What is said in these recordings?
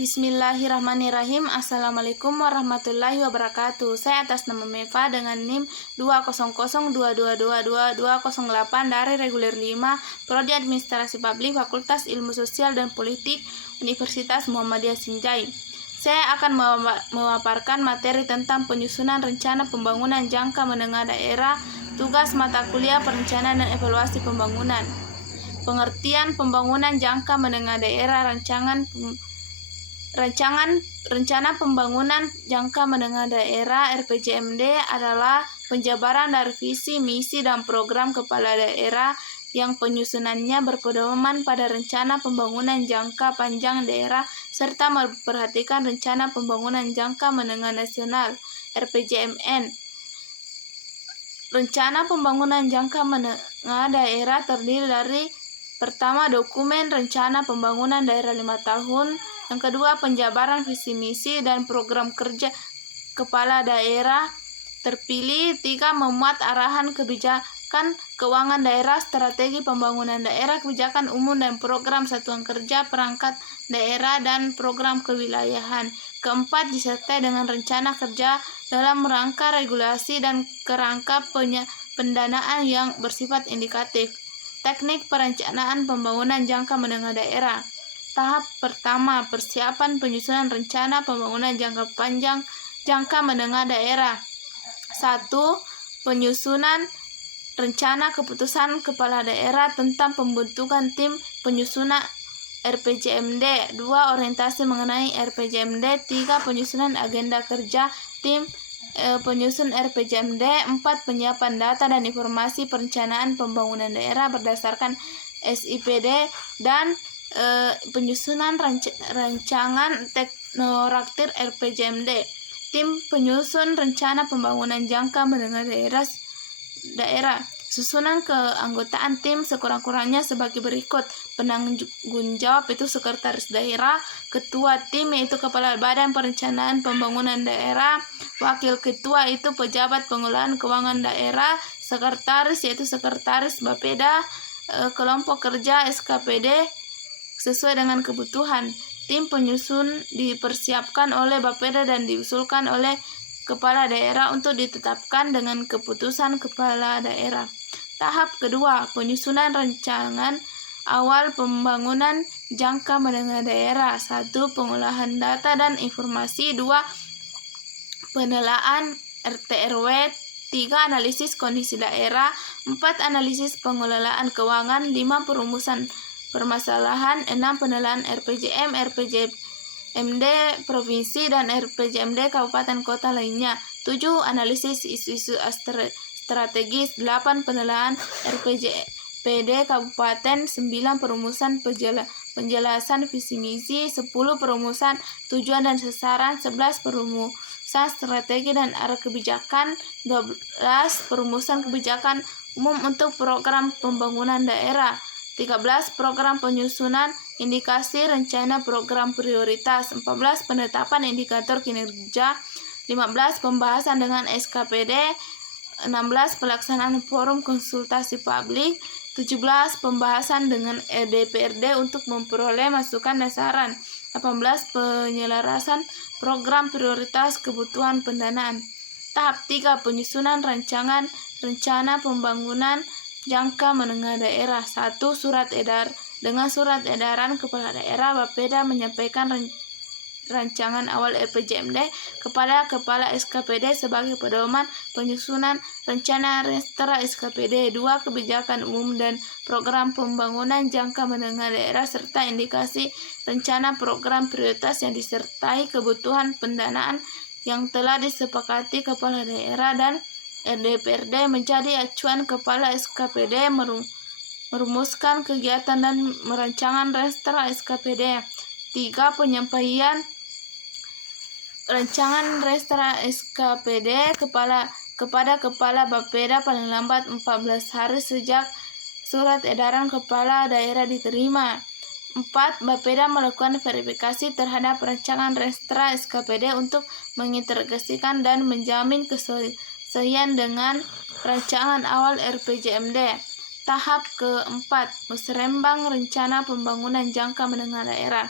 Bismillahirrahmanirrahim. Assalamualaikum warahmatullahi wabarakatuh. Saya atas nama Meva dengan NIM 200222208 dari Reguler 5 Prodi Administrasi Publik Fakultas Ilmu Sosial dan Politik Universitas Muhammadiyah Sinjai. Saya akan memaparkan materi tentang penyusunan rencana pembangunan jangka menengah daerah, tugas mata kuliah perencanaan dan evaluasi pembangunan. Pengertian pembangunan jangka menengah daerah, rencana pembangunan jangka menengah daerah RPJMD adalah penjabaran dari visi, misi, dan program kepala daerah yang penyusunannya berpedoman pada rencana pembangunan jangka panjang daerah serta memperhatikan rencana pembangunan jangka menengah nasional RPJMN. Rencana pembangunan jangka menengah daerah terdiri dari: pertama, dokumen rencana pembangunan daerah 5 tahun. Yang kedua, penjabaran visi misi dan program kerja kepala daerah terpilih. 3, memuat arahan kebijakan keuangan daerah, strategi pembangunan daerah, kebijakan umum dan program satuan kerja perangkat daerah dan program kewilayahan. Keempat, disertai dengan rencana kerja dalam rangka regulasi dan kerangka pendanaan yang bersifat indikatif. Teknik perencanaan pembangunan jangka menengah daerah. Tahap pertama, persiapan penyusunan rencana pembangunan jangka menengah daerah. 1. Penyusunan rencana keputusan kepala daerah tentang pembentukan tim penyusunan RPJMD. 2. Orientasi mengenai RPJMD. 3. Penyusunan agenda kerja tim penyusun RPJMD. 4. Penyiapan data dan informasi perencanaan pembangunan daerah berdasarkan SIPD dan penyusunan rancangan teknoraktir RPJMD. Tim penyusun rencana pembangunan jangka menengah daerah. Susunan keanggotaan tim sekurang-kurangnya sebagai berikut: penanggung jawab itu sekretaris daerah, ketua tim yaitu kepala badan perencanaan pembangunan daerah, wakil ketua itu pejabat pengelolaan keuangan daerah, sekretaris yaitu sekretaris Bapeda, kelompok kerja SKPD sesuai dengan kebutuhan. Tim penyusun dipersiapkan oleh Bapeda dan diusulkan oleh kepala daerah untuk ditetapkan dengan keputusan kepala daerah. Tahap kedua, penyusunan rancangan awal pembangunan jangka menengah daerah. 1. Pengolahan data dan informasi. 2. Penelaan RT/RW. 3. Analisis kondisi daerah. 4. Analisis pengelolaan keuangan. 5. Perumusan permasalahan. 6. Penelaan RPJM, RPJMD provinsi dan RPJMD kabupaten kota lainnya. 7. Analisis isu-isu strategis. 8. Penelaan RPJPD kabupaten. 9. Perumusan penjelasan visi misi. 10. Perumusan tujuan dan sasaran. 11. Perumusan strategi dan arah kebijakan. 12. Perumusan kebijakan umum untuk program pembangunan daerah. 13. Program penyusunan indikasi rencana program prioritas. 14. Penetapan indikator kinerja. 15. Pembahasan dengan SKPD. 16. Pelaksanaan forum konsultasi publik. 17. Pembahasan dengan DPRD untuk memperoleh masukan dan saran. 18. Penyelarasan program prioritas kebutuhan pendanaan. Tahap 3. Penyusunan rencana pembangunan jangka menengah daerah. 1. Surat edar. Dengan surat edaran kepala daerah, Bapeda menyampaikan rancangan awal RPJMD kepada kepala SKPD sebagai pedoman penyusunan rencana restra SKPD. 2. Kebijakan umum dan program pembangunan jangka menengah daerah serta indikasi rencana program prioritas yang disertai kebutuhan pendanaan yang telah disepakati kepala daerah dan DPRD menjadi acuan kepala SKPD merumuskan kegiatan dan merancangkan restra SKPD. 3. Penyampaian rancangan restra SKPD kepada kepala Bapeda paling lambat 14 hari sejak surat edaran kepala daerah diterima. 4. Bapeda melakukan verifikasi terhadap rancangan restra SKPD untuk mengintegrasikan dan menjamin kesesuaian dengan rancangan awal RPJMD. Tahap keempat, musrembang rencana pembangunan jangka menengah daerah.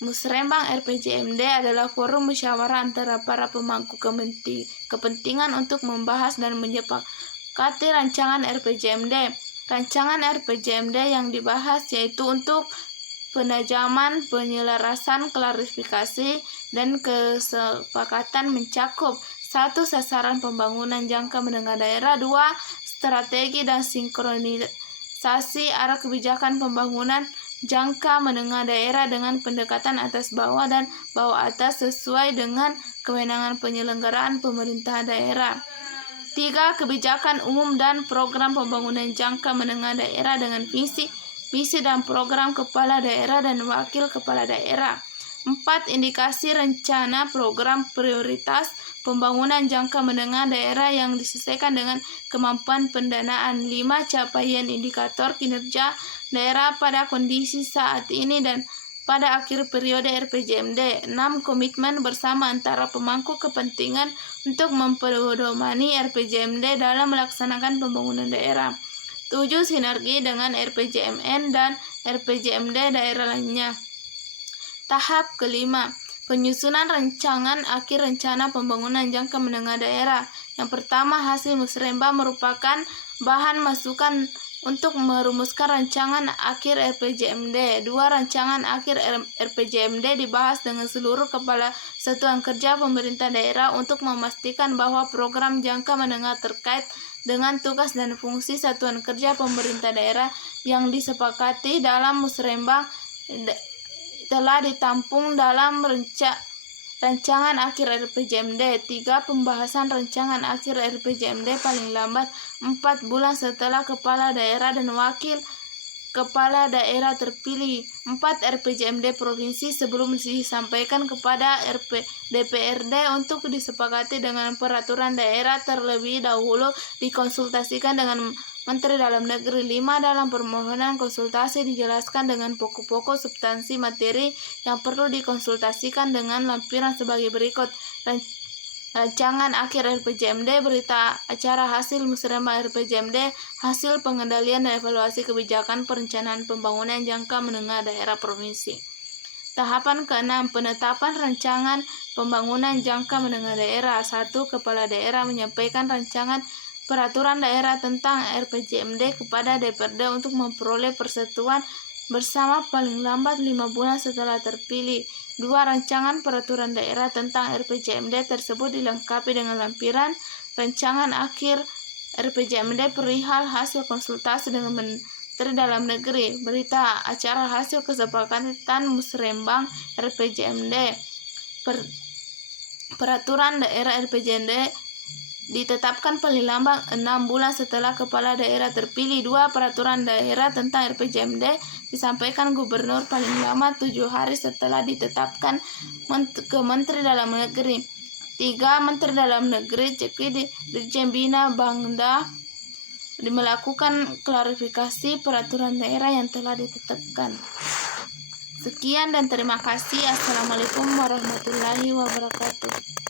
Musrembang RPJMD adalah forum musyawarah antara para pemangku kepentingan untuk membahas dan menyepakati rancangan RPJMD. Rancangan RPJMD yang dibahas yaitu untuk penajaman, penyelarasan, klarifikasi, dan kesepakatan mencakup 1. Sasaran pembangunan jangka menengah daerah. 2. Strategi dan sinkronisasi arah kebijakan pembangunan jangka menengah daerah dengan pendekatan atas bawah dan bawah atas sesuai dengan kewenangan penyelenggaraan pemerintahan daerah. 3. Kebijakan umum dan program pembangunan jangka menengah daerah dengan visi, misi dan program kepala daerah dan wakil kepala daerah. 4. Indikasi rencana program prioritas pembangunan jangka menengah daerah yang disesuaikan dengan kemampuan pendanaan. 5. Capaian indikator kinerja daerah pada kondisi saat ini dan pada akhir periode RPJMD. 6. Komitmen bersama antara pemangku kepentingan untuk mempedomani RPJMD dalam melaksanakan pembangunan daerah. 7. Sinergi dengan RPJMN dan RPJMD daerah lainnya. Tahap kelima, penyusunan rancangan akhir rencana pembangunan jangka menengah daerah. Yang pertama, hasil musrembang merupakan bahan masukan untuk merumuskan rancangan akhir RPJMD. 2. Rancangan akhir RPJMD dibahas dengan seluruh kepala satuan kerja pemerintah daerah untuk memastikan bahwa program jangka menengah terkait dengan tugas dan fungsi satuan kerja pemerintah daerah yang disepakati dalam musrembang telah ditampung dalam rancangan akhir RPJMD. 3. Pembahasan rancangan akhir RPJMD paling lambat 4 bulan setelah kepala daerah dan wakil kepala daerah terpilih 4 RPJMD provinsi sebelum disampaikan kepada DPRD untuk disepakati dengan peraturan daerah terlebih dahulu dikonsultasikan dengan Menteri Dalam Negeri. 5. Dalam permohonan konsultasi dijelaskan dengan pokok-pokok substansi materi yang perlu dikonsultasikan dengan lampiran sebagai berikut. Rancangan akhir RPJMD, berita acara hasil musrembang RPJMD, hasil pengendalian dan evaluasi kebijakan perencanaan pembangunan jangka menengah daerah provinsi. Tahapan ke-6, penetapan rancangan pembangunan jangka menengah daerah. 1. Kepala daerah menyampaikan rancangan peraturan daerah tentang RPJMD kepada DPRD untuk memperoleh persetujuan bersama paling lambat 5 bulan setelah terpilih. 2. Rancangan peraturan daerah tentang RPJMD tersebut dilengkapi dengan lampiran rancangan akhir RPJMD perihal hasil konsultasi dengan Menteri Dalam Negeri, berita acara hasil kesepakatan musrembang RPJMD, peraturan daerah RPJMD ditetapkan paling lambat 6 bulan setelah kepala daerah terpilih. 2. Peraturan daerah tentang RPJMD disampaikan gubernur paling lama 7 hari setelah ditetapkan ke Menteri Dalam Negeri. 3. Menteri Dalam Negeri Dirjen Bina Bangda melakukan klarifikasi peraturan daerah yang telah ditetapkan. Sekian dan terima kasih. Assalamualaikum warahmatullahi wabarakatuh.